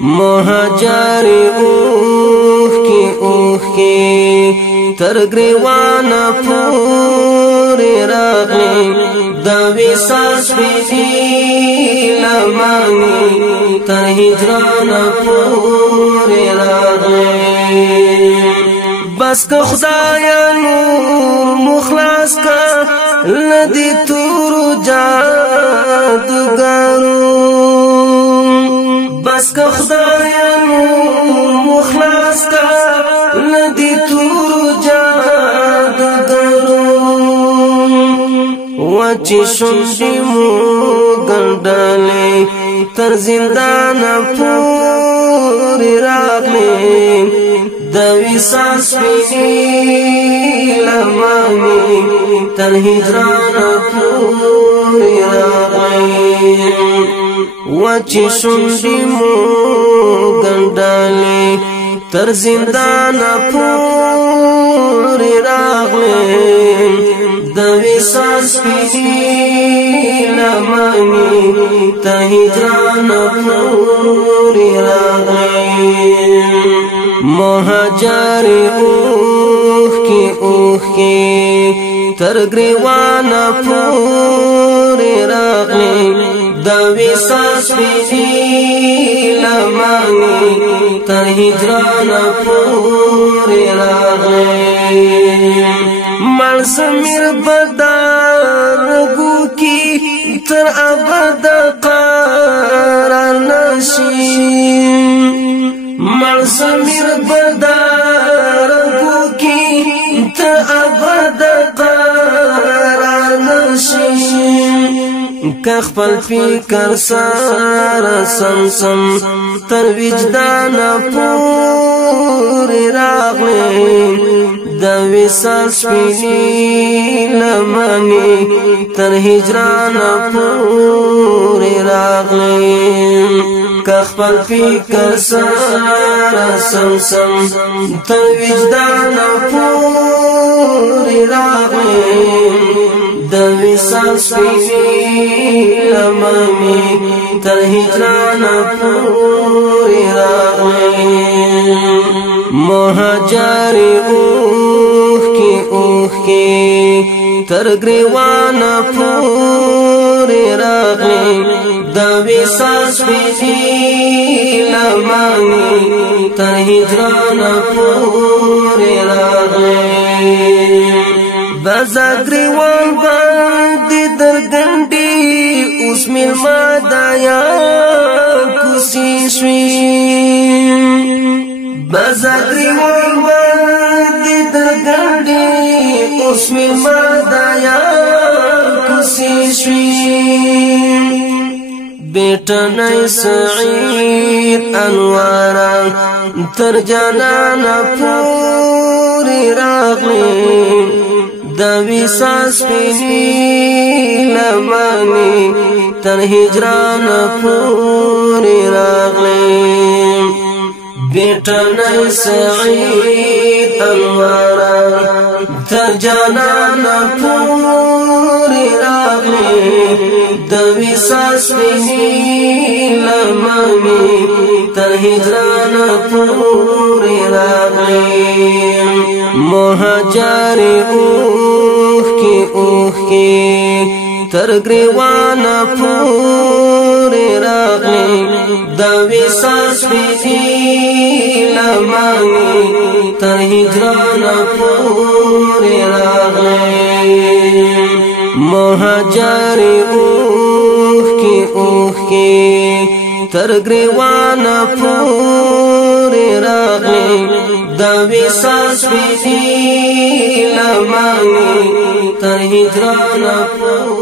مهاجر اوخ کی تر گریوان پوری راغلی دا وصال شپې لمانی تر هجران پوری راغلی بس که خدایا نور مخلص کا لدی تورو جادوگرو بس که خدایا نور مخلص کا لدی تورو جادوگرو وچی شنڈی مو گندلی تر زندان پوری راغلی دا وصال شپې لمانی تر هجران پوری راغلی وچی شنډې مو ګنډلې تر زندان پوری راغلی دا وصال شپې لمانی تر هجران پوری راغلی مهاجر اوخ کی تر گریوان پوری راغلی دا وصال شپې لمانی تر هجران پوری راغلی مړ سمیر بدار گو کی تر ابد قرار نشي مړ سمیر بدار گو کی تر ابد قرار نشي که خپل فکر سره سم تر وجدان پوری راغلی دا وصال شپې لمانی تر هجران پوری راغلی که خپل فکر سره سم تر وجدان پوری راغلی دا وصال شپې لمانی تر هجران پوری راغلی مهاجر اوخ کی تر گریوان پوری راغلی دا وصال شپې لمانی تر هجران پوری راغلی بازا گریوان باندې درګنډي اوس میلمه دایا کوسی شوي بازا گریوان باندې درګنډي اوس میلمه دایا کوسی شوي بیٹا نئی سعید انوارا تر جانان پوری راغلی دا وصال شپې لمانی تر هجران پوری راغلی بیٹا نئی سعید انوارا تر جانان پوری راغلی دا وصال شپې لمانی تر هجران پوری راغلی مهاجر اوخ کی تر گریوان پوری راغلی دا وصال شپې لمانی تر هجران پوری راغلی مهاجر اوخ کی تر گریوان پوری راغلی دا وصال شپې لمانی تر هجران پوری